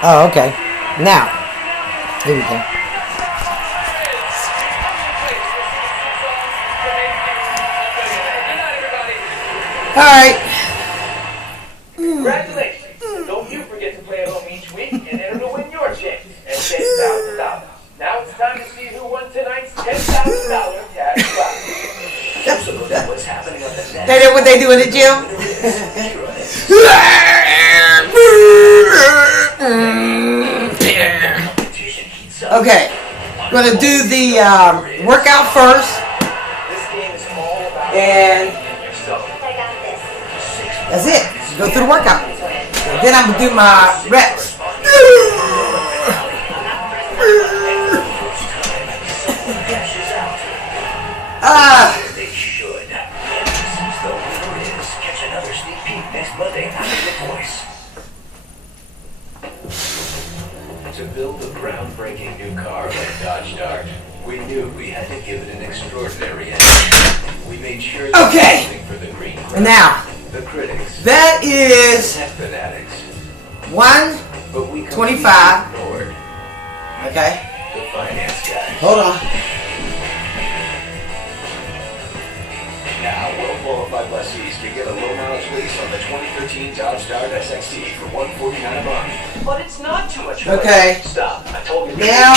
Oh, okay. Now, here we go. All right. Congratulations. Don't you forget to play at home each week and enter to win your chance at $10,000. Now it's time to see who won tonight's $10,000 cash prize. What's happening up at They know what they do in the gym? Okay. I'm going to do the workout first. And that's it. Go through the workout. And then I'm going to do my reps. They should. Since the winner is, catch another sneak peek next Monday after The Voice. To build the groundbreaking new car like Dodge Dart, we knew we had to give it an extraordinary edge. We made sure that Okay. for the green crowd, And now, the critics, that is tech fanatics, 125. ignored Okay. the finance guy. Hold on. Now, well-qualified lessees can get a low-mileage lease on the 2013 Dodge Dart SXT for $149 a month. But it's not too much money. Okay. Stop. I told you. Now.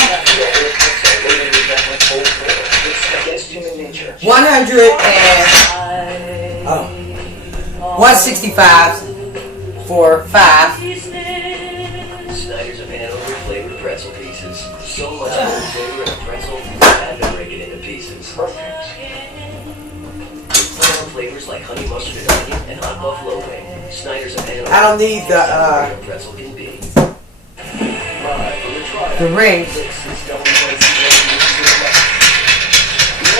It's against human nature. 165 for 5. Snyder's of Hanover flavored pretzel pieces. So much good flavor in a pretzel, I had to break it into pieces. Perfect. Flavors like honey mustard and onion and hot buffalo wing. Snyder's of Hanover. I don't need the pretzel can be. rings. We're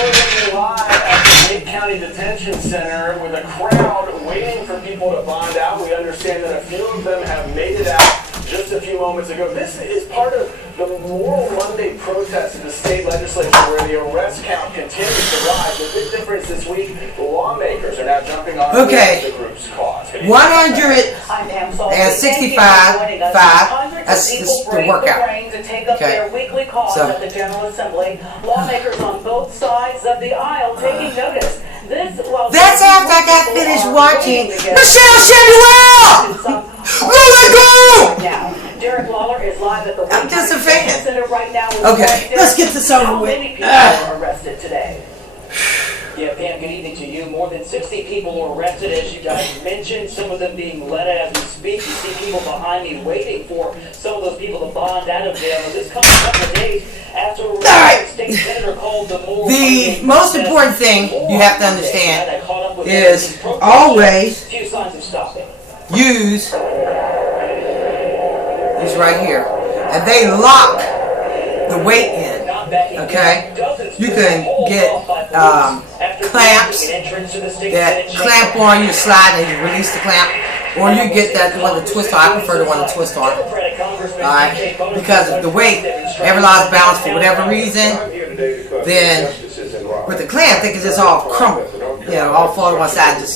looking live at the Lake County Detention Center with a crowd waiting for people to bond out. We understand that a few of them have made it out just a few moments ago. This is part of the Memorial Monday protest in the state legislature where the arrest count continues to rise. The big difference this week, lawmakers are now jumping on the group's cause. 165, 5. That's just the workout. Okay. So. Lawmakers on both sides of the aisle taking notice. That's after I got finished watching Michelle Samuel! Let it go! Derek Lawler is live at the I'm just a fan. Center right now. Okay, let's get this over with. How many people are arrested today? Yeah, Pam, good evening to you. More than 60 people were arrested, as you guys mentioned, some of them being led as we speak. You see people behind me waiting for some of those people to bond out of jail. This comes a couple of days after a state senator called the most important thing you have to understand is always use these right here. And they lock the weight in. Okay? You can get clamps that clamp on, you slide and you release the clamp, or you get that one to twist on. I prefer the one to twist on. Alright? Because of the weight, ever lost balance for whatever reason, then with the clamp they can just all crumble. You know, all fall to one side and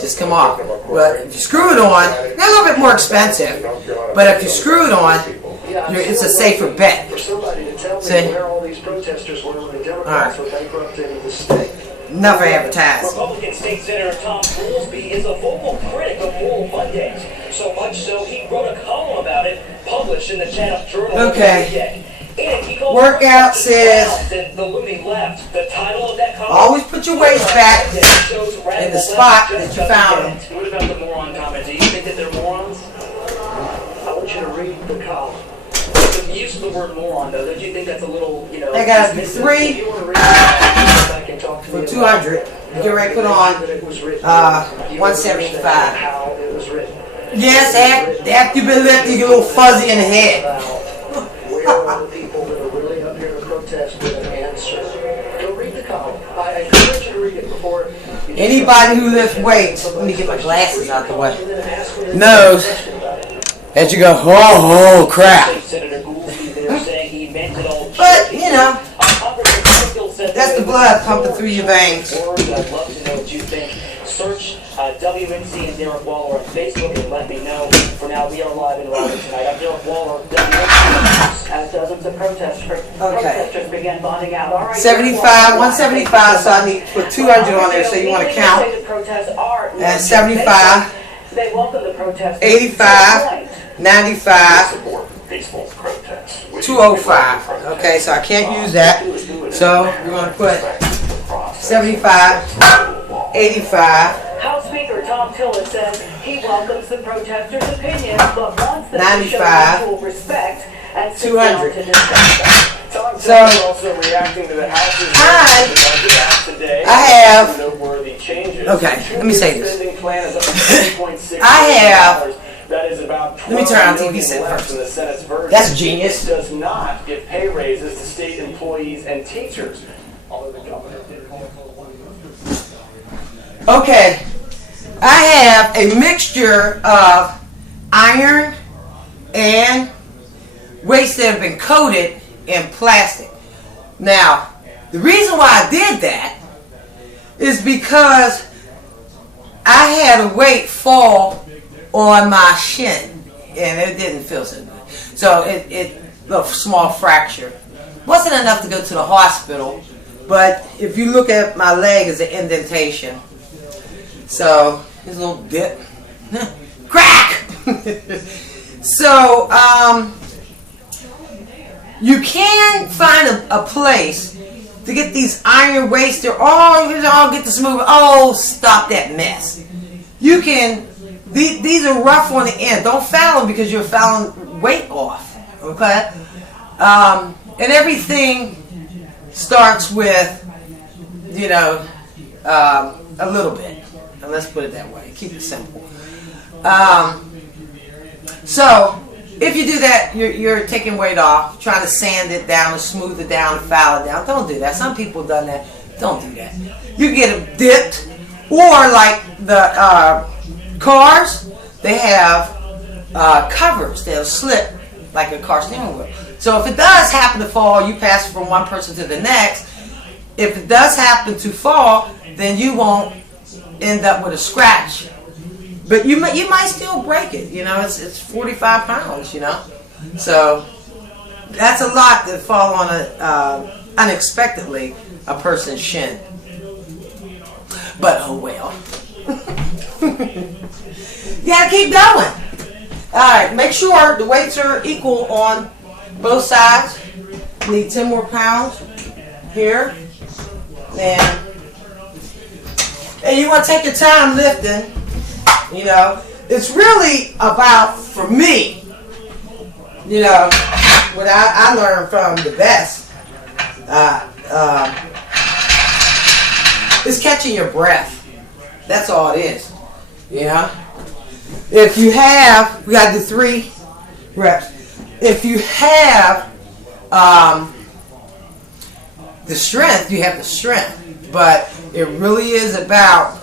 just come off. But if you screw it on, they're a little bit more expensive. But if you screw it on, it's a safer bet. See? Alright. Enough advertising. Republican State Senator Tom Goolsbee is a vocal critic of Moral Mondays. So much so, he wrote a column about it, published in the Chatham Journal. Okay. Workout says, the looming left. The title of that column, always put your weights back in the spot that you found them. What about the moron comment? Do you think that they're morons? I want you to read the column. The use of the word moron, though, don't you think that's a little, I got 3 for 200. Get ready to put on 175. Yes, after you've been lifting, you get a little fuzzy in the head. Where are the people that are really up here to protest with an answer? Go read the column. I encourage you to read it before. Anybody who lifts weights, let me get my glasses out the way, knows as you go, oh crap. But, you know, that's the blood pumping through your veins. I'd love to know what you think. Search WNC and Derek Waller on Facebook and let me know. For now, we are live in Raleigh tonight. I'm Derek Waller, WNC. As dozens of protesters began bonding out. All right, 75, 175, so I need to put 200 on there, so you want to count. And 75, they welcome the protest. 85, 95, 205. Okay, so I can't use that. So we're going to put 75, 85, House Speaker Tom Tillis says he welcomes the protesters' opinions, but wants them to 95, show equal respect and sit down 200. to discuss them. Tom So, Tillis also reacting to the House's budget act today. I have, Noteworthy changes. okay, let me say this. Spending plan is up to $3.6 I have, billion. That is about let me turn on $12 TV million set less first. than the Senate's version. That's genius. It does not give pay raises to state employees and teachers. Although the governor did call for one. Okay, I have a mixture of iron and weights that have been coated in plastic. Now, the reason why I did that is because I had a weight fall on my shin and it didn't feel so good. So it a small fracture. Wasn't enough to go to the hospital, but if you look at my leg, is an indentation. So there's a little dip. Crack! So you can find a place to get these iron weights. They're all, you all get this movement. Oh, stop that mess. You can, these are rough on the end. Don't foul them because you're fouling weight off. Okay? And everything starts with, you know, a little bit. And let's put it that way. Keep it simple. So, if you do that, you're taking weight off, trying to sand it down, or smooth it down, foul it down. Don't do that. Some people have done that. Don't do that. You can get them dipped, or like the cars, they have covers. They'll slip like a car steering wheel. So if it does happen to fall, you pass from one person to the next. If it does happen to fall, then you won't end up with a scratch. But you might still break it. You know, it's 45 pounds. You know, so that's a lot to fall on unexpectedly a person's shin. But oh well. You gotta keep going. All right, make sure the weights are equal on both sides. Need 10 more pounds here, and you want to take your time lifting. You know, it's really about, for me, you know, what I learned from the best is catching your breath. That's all it is. You know, if you have, we got to do 3 reps. If you have the strength, you have the strength. But it really is about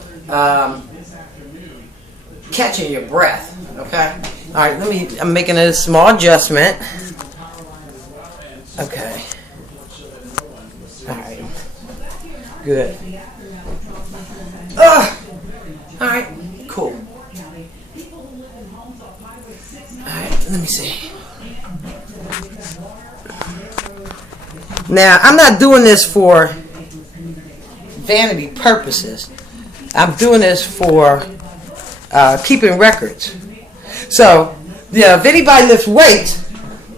catching your breath. Okay. All right. I'm making a small adjustment. Okay. All right. Good. All right. Cool. All right. Let me see. Now, I'm not doing this for vanity purposes. I'm doing this for keeping records. So, yeah, if anybody lifts weights,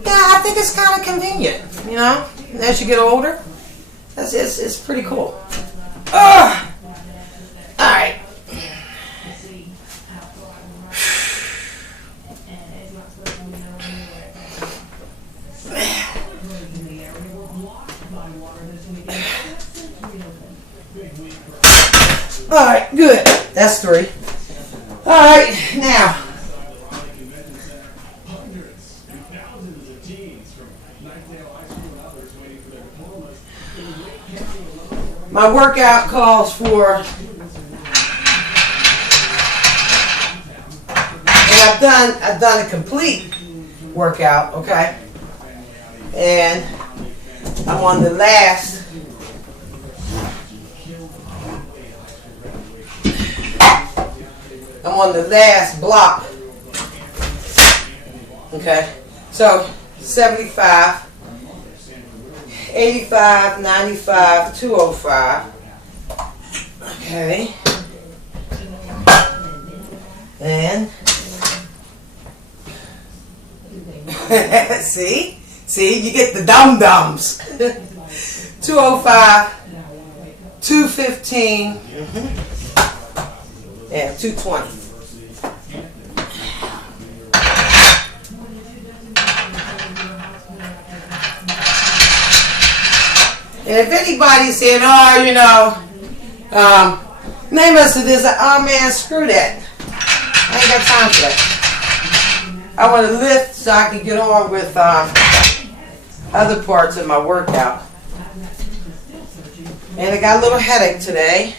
yeah, I think it's kind of convenient. You know, as you get older, it's pretty cool. All right. All right, good. That's 3. All right, now. My workout calls for, and I've done a complete workout, okay? And I'm on the last I'm on the last block. Okay, so 75, 85, 95, 205. Okay, and see, you get the dum-dums. 205, 215, and 220. And if anybody's saying, oh, you know, name us to this, oh man, screw that. I ain't got time for that. I want to lift so I can get on with other parts of my workout. And I got a little headache today.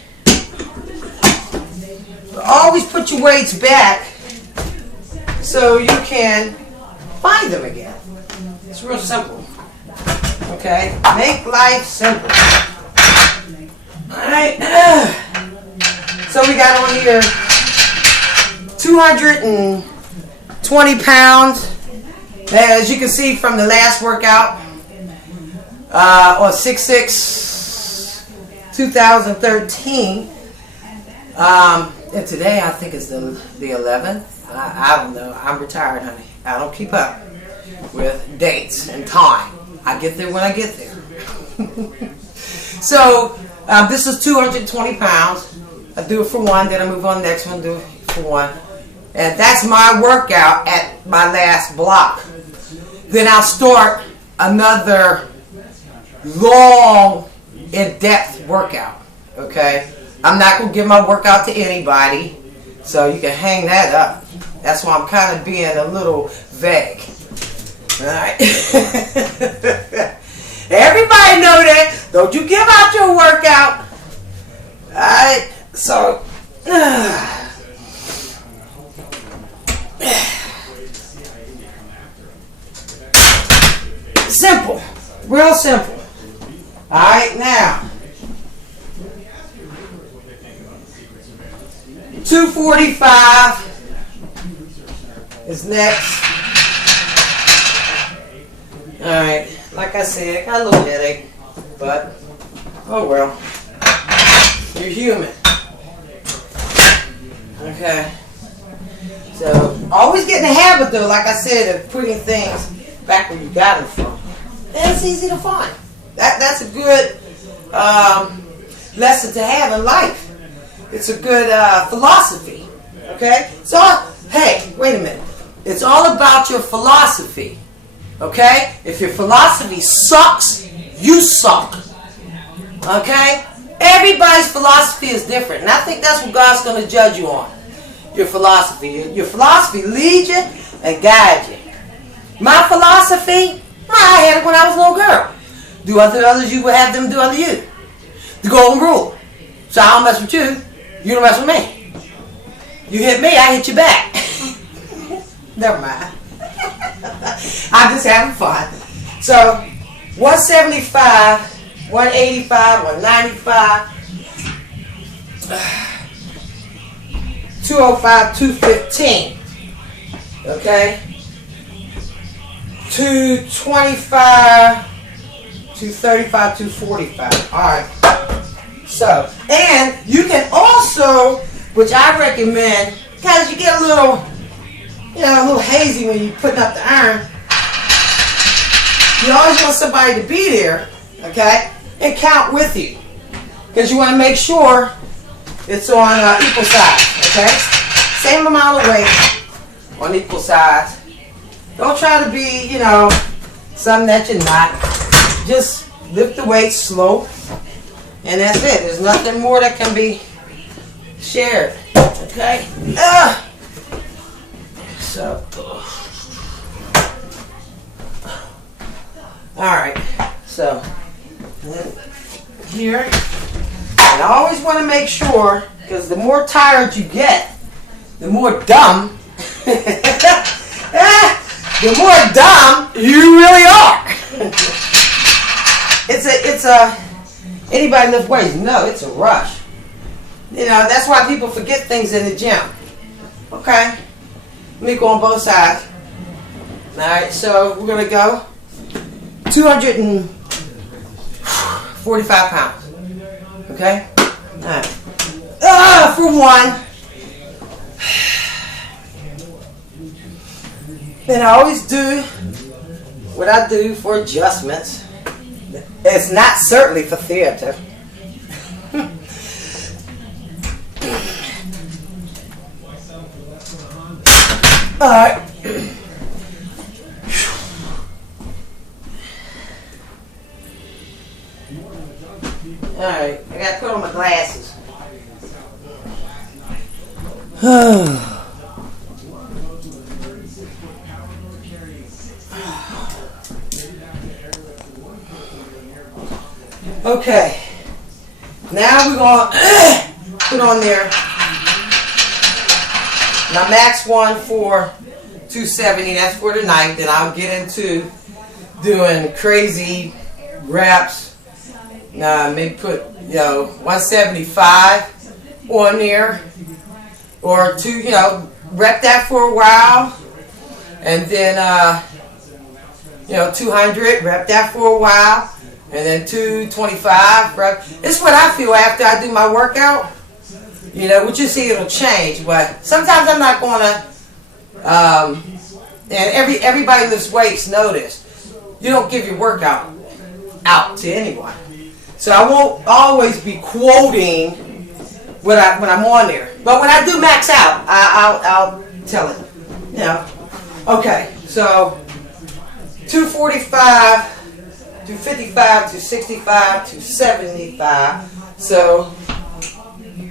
But always put your weights back so you can find them again. It's real simple. Okay? Make life simple. Alright. So we got on here 220 pounds. As you can see from the last workout on 6/6/2013. And today I think is the 11th. I don't know. I'm retired, honey. I don't keep up with dates and time. I get there when I get there. So this is 220 pounds. I do it for one, then I move on to the next one, do it for one. And that's my workout at my last block. Then I'll start another long, in-depth workout. Okay? I'm not going to give my workout to anybody, so you can hang that up. That's why I'm kind of being a little vague. Alright? Everybody know that. Don't you give out your workout. Alright? So, simple. Real simple. Alright, now 245 is next. Alright, like I said, I got a little headache, but oh well. You're human. Okay. So always get in the habit though, like I said, of putting things back where you got them from. And it's easy to find. That's a good lesson to have in life. It's a good philosophy. Okay? So, hey, wait a minute. It's all about your philosophy. Okay? If your philosophy sucks, you suck. Okay? Everybody's philosophy is different. And I think that's what God's going to judge you on. Your philosophy. Your philosophy leads you and guides you. My philosophy, I had it when I was a little girl. Do unto others, you will have them do unto you. The golden rule. So I don't mess with you. You don't mess with me. You hit me, I hit you back. Never mind. I'm just having fun. So 175, 185, 195, 205, 215. Okay? 225, 235, 245. Alright. So, and you can also, which I recommend, because you get a little, you know, a little hazy when you're putting up the iron. You always want somebody to be there, okay, and count with you. Because you want to make sure it's on equal size, okay? Same amount of weight on equal size. Don't try to be, you know, something that you're not. Just lift the weight slow. And that's it. There's nothing more that can be shared. Okay? So. Alright. So. Here. And I always want to make sure, because the more tired you get, the more dumb. The more dumb you really are. It's a anybody lift weights? No, it's a rush. You know, that's why people forget things in the gym. Okay. Let me go on both sides. Alright, so we're going to go 245 pounds. Okay? Alright. For one. And I always do what I do for adjustments. It's not certainly for theater. Alright. Alright, I gotta put on my glasses. Okay. Now we're going to put on there my max one for 270. That's for tonight. Then I'll get into doing crazy reps. Maybe put 175 on there, or rep that for a while, and then 200, rep that for a while, and then 225 rep. It's what I feel after I do my workout. What you see, it'll change, but sometimes I'm not gonna. And everybody who lifts weights know this. You don't give your workout out to anyone. So I won't always be quoting when I'm on there. But when I do max out, I'll tell it. Okay, so 245, 255, 265, 275. So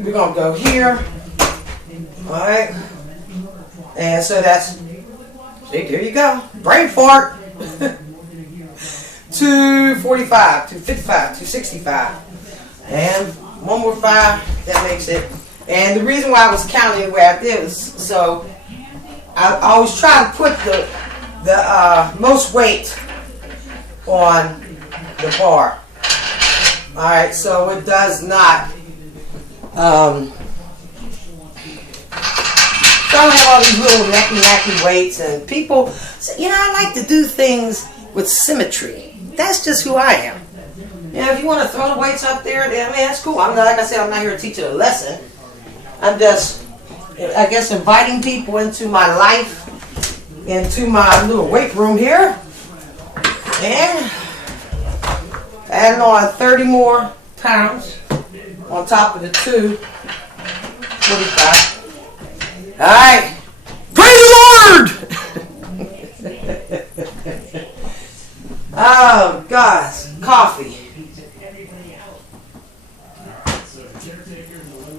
we're going to go here. Alright. And so that's, see, there you go. Brain fart. 245, 255, 265. And one more 5. That makes it. And the reason why I was counting the way I did was so I always try to put the most weight on the bar. Alright, so it does not so I don't have all these little nacky weights, and people say, I like to do things with symmetry. That's just who I am. If you want to throw the weights up there, then that's cool. I'm not, like I said, I'm not here to teach you a lesson. I'm just, I guess, inviting people into my life, into my little weight room here, and adding on 30 more pounds on top of the 245. All right, praise the Lord! Oh, gosh, coffee.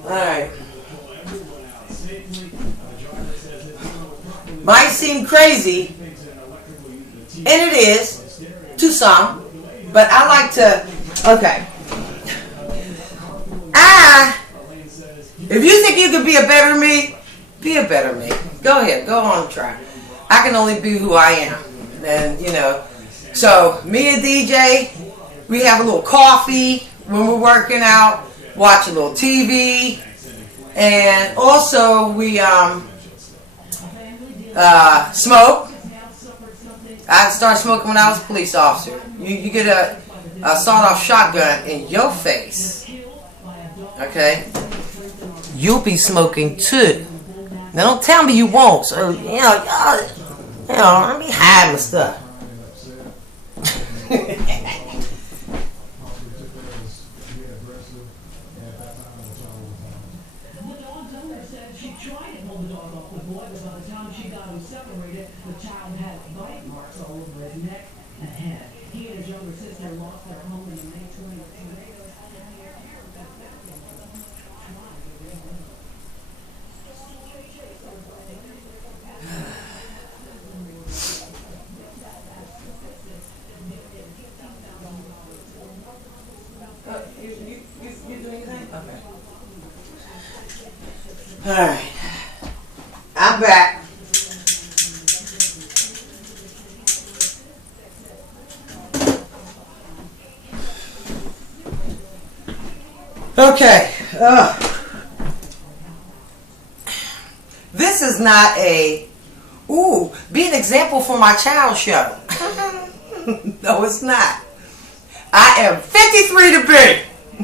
All right. Might seem crazy, and it is to some, but I like to. Okay. If you think you could be a better me, be a better me. Go ahead, go on and try. I can only be who I am, and So me and DJ, we have a little coffee when we're working out, watch a little TV, and also we smoke. I started smoking when I was a police officer. You get a sawed-off shotgun in your face, okay? You'll be smoking too. Now don't tell me you won't. So let me hide my stuff. Alright, I'm back. Okay, this is is not a, ooh, be an example for my child show. No, it's not. I am 53 to be.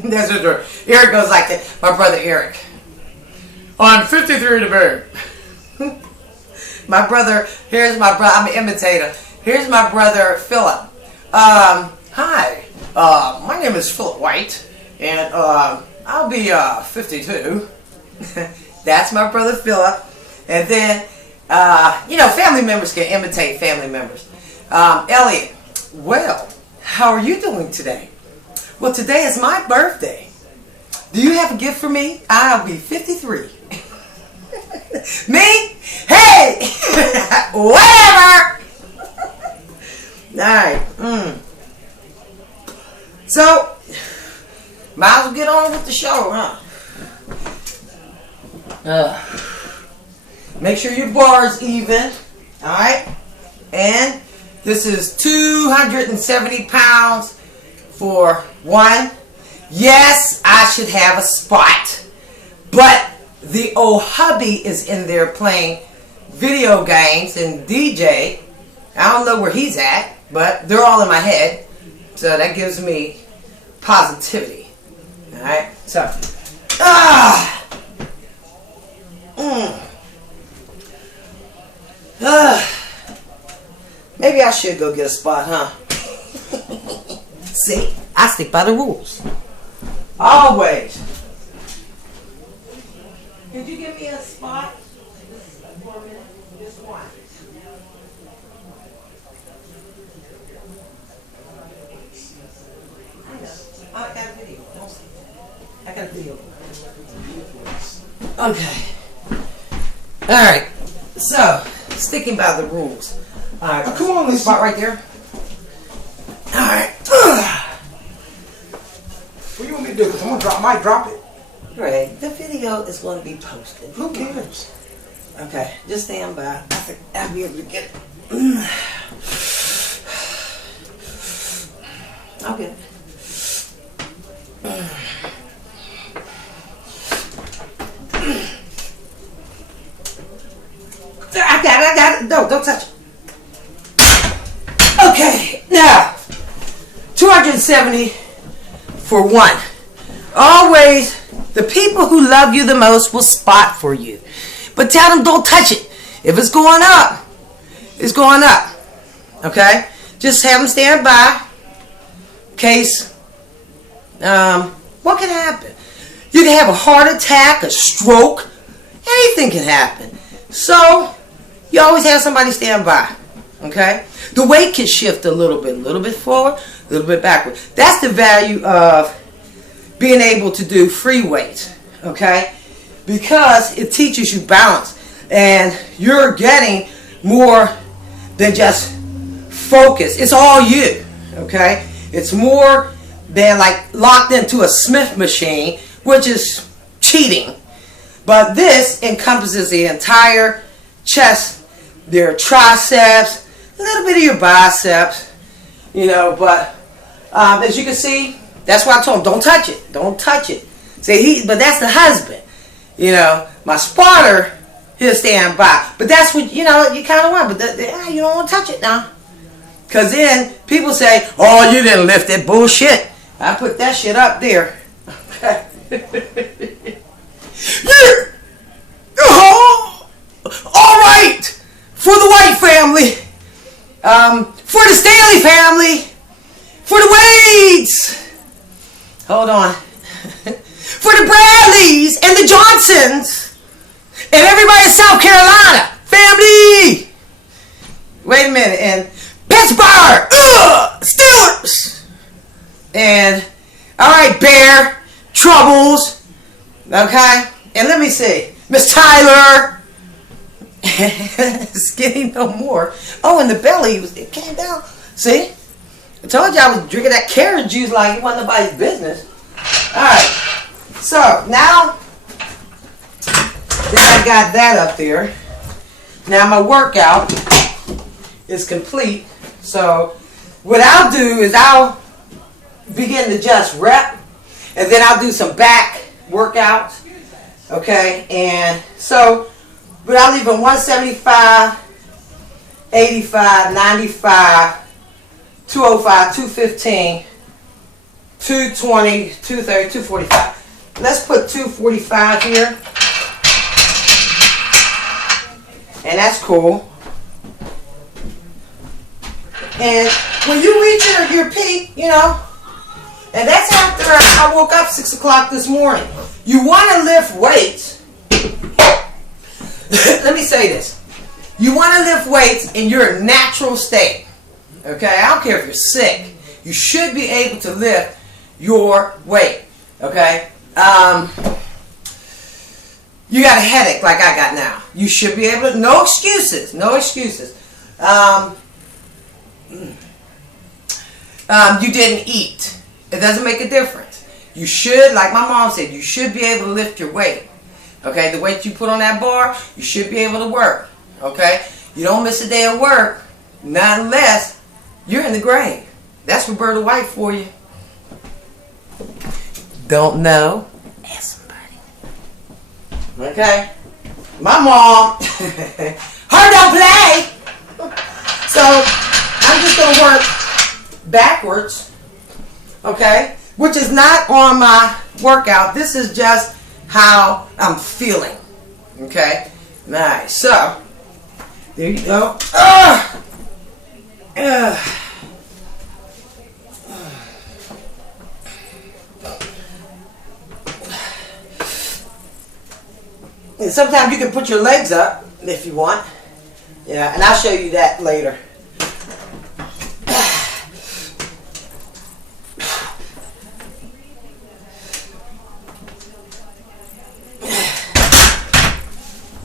That's what Eric goes like that. My brother Eric. I'm 53 to be. My brother, here's my brother, I'm an imitator. Here's my brother Philip. Hi, my name is Philip White, and I'll be 52. That's my brother Philip. And then, family members can imitate family members. Elliot, well, how are you doing today? Well, today is my birthday. Do you have a gift for me? I'll be 53. Me? Hey! Whatever! Alright. So, might as well get on with the show, huh? Make sure your bar is even. Alright? And this is 270 pounds for one. Yes, I should have a spot. But the old hubby is in there playing video games and DJ. I don't know where he's at, but they're all in my head. So that gives me positivity. Alright? So, maybe I should go get a spot, huh? See? I stick by the rules. Always. Could you give me a spot? Just for a minute. Just one. I got a video. I got a video. Okay. Alright. So, sticking by the rules. Alright. Come on, Lisa. Spot right there. Alright. What do you want me to do? Because I'm going to might drop it. Great. The video is going to be posted. Who cares? Okay. Just stand by. I think I'll be able to get it. I'll get it. I got it. No, don't touch it. Okay, now 270 for one. Always, the people who love you the most will spot for you. But tell them don't touch it. If it's going up, it's going up. Okay? Just have them stand by. In case, what can happen? You can have a heart attack, a stroke. Anything can happen. So, you always have somebody stand by. Okay? The weight can shift a little bit forward, a little bit backward. That's the value of being able to do free weights. Okay? Because it teaches you balance. And you're getting more than just focus. It's all you. Okay? It's more than like locked into a Smith machine, which is cheating. But this encompasses the entire chest, their triceps, a little bit of your biceps, but as you can see, that's why I told him, don't touch it. Don't touch it. See, but that's the husband. My spotter, he'll stand by. But that's what, you kind of want. But you don't want to touch it now. Because then people say, oh, you didn't lift it. Bullshit. I put that shit up there. Okay. Yeah. Oh, all right. For the White family. For the Staley family. For the Wades. Hold on. For the Bradleys and the Johnsons. And everybody in South Carolina. Family. Wait a minute. And Pittsburgh. Steelers. And, all right, Bear. Troubles. Okay. And let me see. Miss Tyler. Skinny no more. Oh, and the belly, it came down. See? I told you I was drinking that carrot juice like it wasn't nobody's business. Alright. So, now that I got that up there, now my workout is complete. So, what I'll do is I'll begin to just rep, and then I'll do some back workouts. Okay? And so, But I leave them 175, 85, 95, 205, 215, 220, 230, 245. Let's put 245 here. And that's cool. And when you reach your peak, you know, and that's after I woke up 6 o'clock this morning. You want to lift weights. Let me say this. You want to lift weights in your natural state. Okay? I don't care if you're sick. You should be able to lift your weight. Okay? You got a headache like I got now. You should be able to. No excuses. No excuses. You didn't eat. It doesn't make a difference. You should, like my mom said, you should be able to lift your weight. Okay, the weight you put on that bar, you should be able to work. Okay, you don't miss a day of work, not unless you're in the grave. That's Roberta White for you. Don't know? Ask somebody. Okay, my mom, her don't play. So I'm just gonna work backwards. Okay, which is not on my workout. This is just how I'm feeling. Okay, nice. So there you go. And sometimes you can put your legs up if you want. Yeah, and I'll show you that later.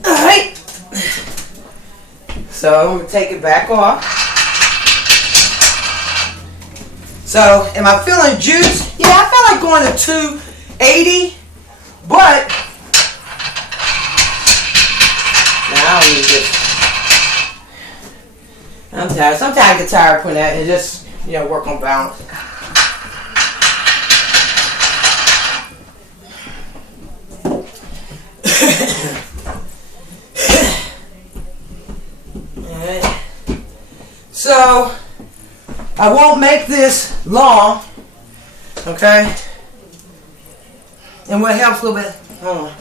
Alright. So I'm going to take it back off. So, am I feeling juice? Yeah, I feel like going to 280, but I don't need this. I'm tired. Sometimes I get tired putting that and just, you know, work on balance. Alright. So, I won't make this long. Okay? And what helps a little bit, hold on.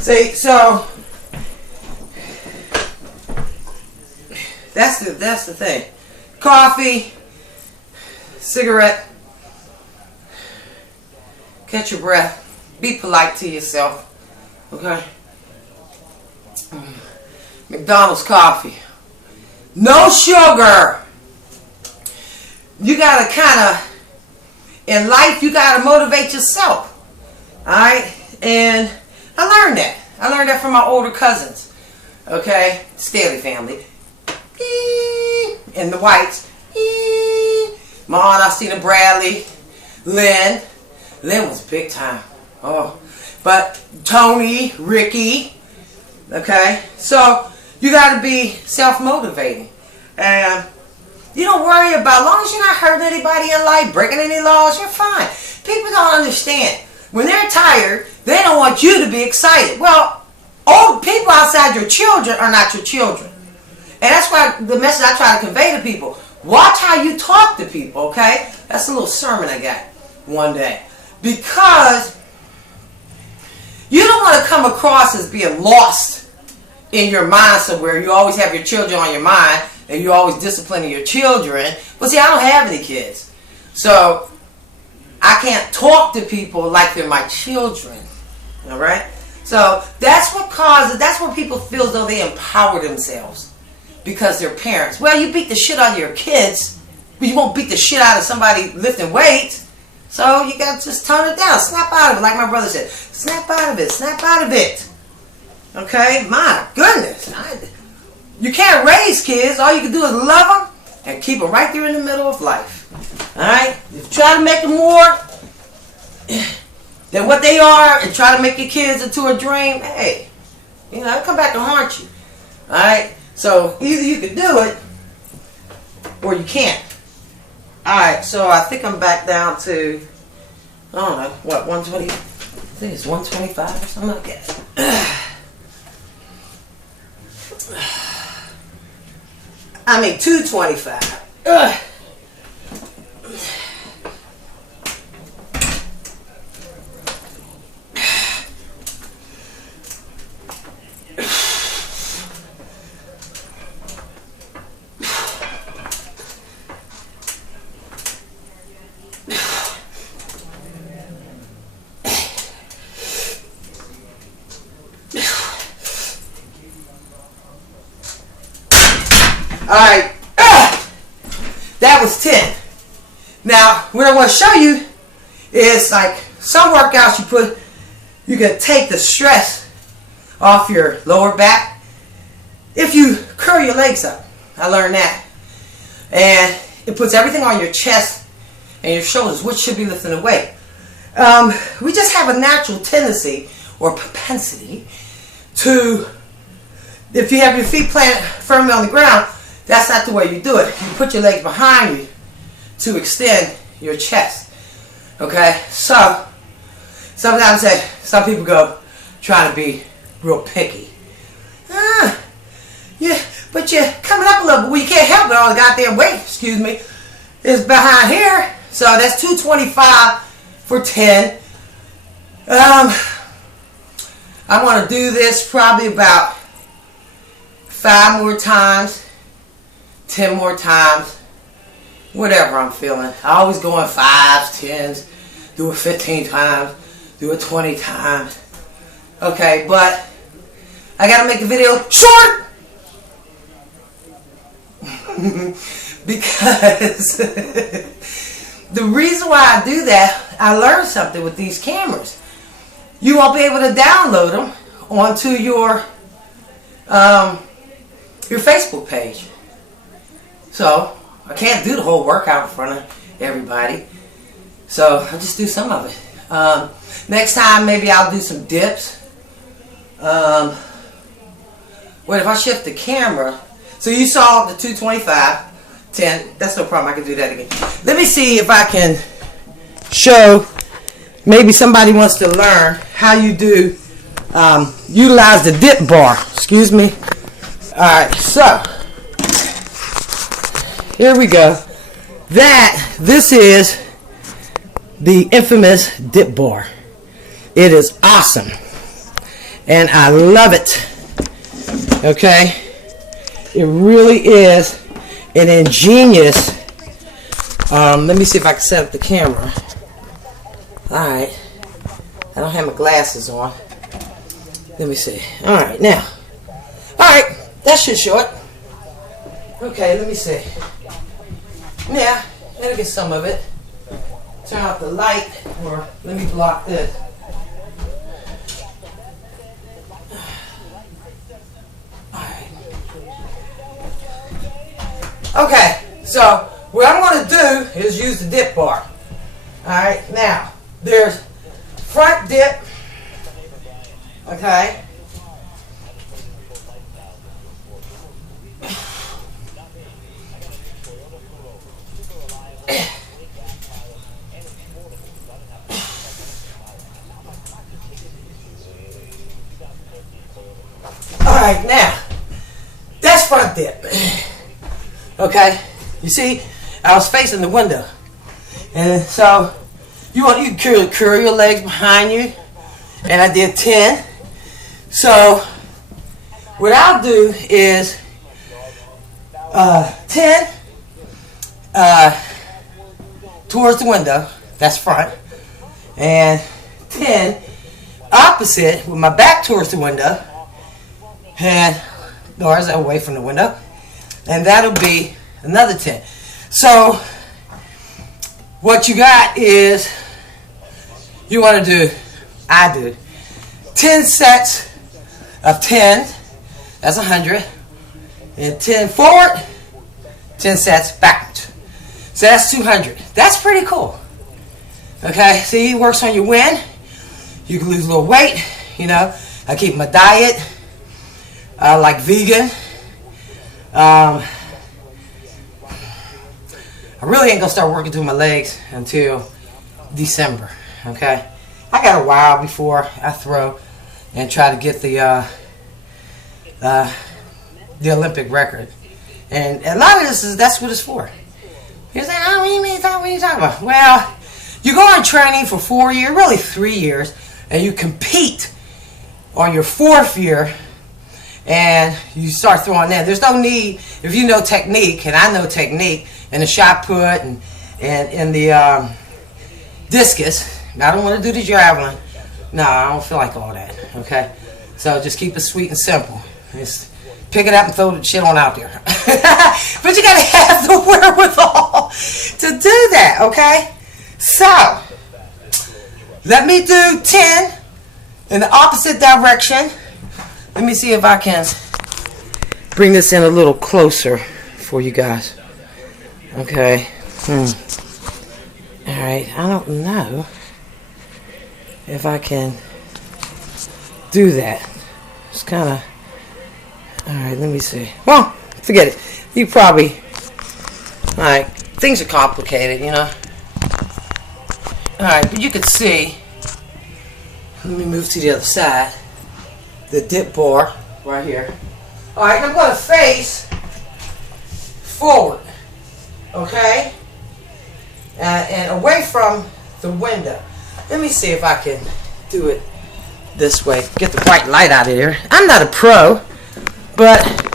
See, so that's the thing. Coffee, cigarette, catch your breath. Be polite to yourself. Okay? McDonald's coffee. No sugar. You gotta kinda, in life you gotta motivate yourself. Alright? And I learned that. I learned that from my older cousins. Okay? Staley family. And the Whites. My Aunt Austina Bradley. Lynn. Lynn was big time. Oh. But Tony, Ricky. Okay? So, you got to be self-motivating. And you don't worry about, as long as you're not hurting anybody in life, breaking any laws, you're fine. People don't understand. When they're tired, they don't want you to be excited. Well, all people outside your children are not your children. And that's why the message I try to convey to people, watch how you talk to people, okay? That's a little sermon I got one day. Because you don't want to come across as being lost in your mind somewhere. You always have your children on your mind, and you're always disciplining your children. But see, I don't have any kids. So I can't talk to people like they're my children. Alright? So that's what causes, that's what people feel as though they empower themselves. Because they're parents. Well, you beat the shit out of your kids, but you won't beat the shit out of somebody lifting weights. So you got to just tone it down. Snap out of it. Like my brother said. Snap out of it. Snap out of it. Okay? My goodness. You can't raise kids. All you can do is love them and keep them right there in the middle of life. Alright? If you try to make them more than what they are and try to make your kids into a dream, hey, you know, it'll come back and haunt you. Alright? So either you can do it or you can't. Alright, so I think I'm back down to, I don't know, what, 120? I think it's 125 or something like that. I mean, 225. Ugh. Alright, that was 10. Now, what I want to show you is like some workouts you can take the stress off your lower back if you curl your legs up. I learned that. And it puts everything on your chest and your shoulders, which should be lifting the weight. We just have a natural tendency or propensity to, if you have your feet planted firmly on the ground, that's not the way you do it. You put your legs behind you to extend your chest. Okay? So, sometimes some people go trying to be real picky. Yeah, but you're coming up a little bit. Well, you can't help it. All the goddamn weight, excuse me, is behind here. So that's 225 for 10. I want to do this probably about 5 more times. 10 more times, whatever I'm feeling. I always go in 5s, 10s, do it 15 times, do it 20 times. Okay, but I gotta make the video short because the reason why I do that, I learned something with these cameras. You won't be able to download them onto your Facebook page. So, I can't do the whole workout in front of everybody. So, I'll just do some of it. Next time, maybe I'll do some dips. What if I shift the camera? So, you saw the 225, 10. That's no problem. I can do that again. Let me see if I can show. Maybe somebody wants to learn how you do, utilize the dip bar. Excuse me. Alright, so. Here we go. This is the infamous dip bar. It is awesome. And I love it. Okay? It really is an ingenious, let me see if I can set up the camera. Alright. I don't have my glasses on. Let me see. Alright, now. Alright, that should show it. Okay, let me see. Yeah, let me get some of it. Turn out the light, or let me block this. Alright. Okay, so what I'm going to do is use the dip bar. Alright, now, there's front dip. Okay. Alright, now, that's front dip. Okay, you see, I was facing the window. And so, you can curl your legs behind you. And I did 10. So, what I'll do is 10 towards the window, that's front, and 10 opposite with my back towards the window, and doors away from the window, and that'll be another 10. So, what you got is, you want to do, I do, 10 sets of 10, that's 100, and 10 forward, 10 sets backwards. So that's 200. That's pretty cool. Okay, see, it works on your wind. You can lose a little weight, you know. I keep my diet, like vegan. I really ain't gonna start working through my legs until December. Okay, I got a while before I throw and try to get the Olympic record. And a lot of this that's what it's for. You're saying, oh, what are you talking about? Well, you go on training for 4 years, really 3 years, and you compete on your 4th year, and you start throwing that. There's no need, if you know technique, and I know technique, and the shot put, and the discus. I don't want to do the javelin. No, I don't feel like all that, okay? So just keep it sweet and simple. Just pick it up and throw the shit on out there. But you got to have the wherewithal to do that, okay? So, let me do 10 in the opposite direction. Let me see if I can bring this in a little closer for you guys. Okay. Alright, I don't know if I can do that. It's kind of... Alright, let me see. Well, forget it. You probably... Alright, things are complicated, you know. Alright, but you can see... Let me move to the other side. The dip bar right here. Alright, I'm going to face forward. Okay? And away from the window. Let me see if I can do it this way. Get the bright light out of here. I'm not a pro, but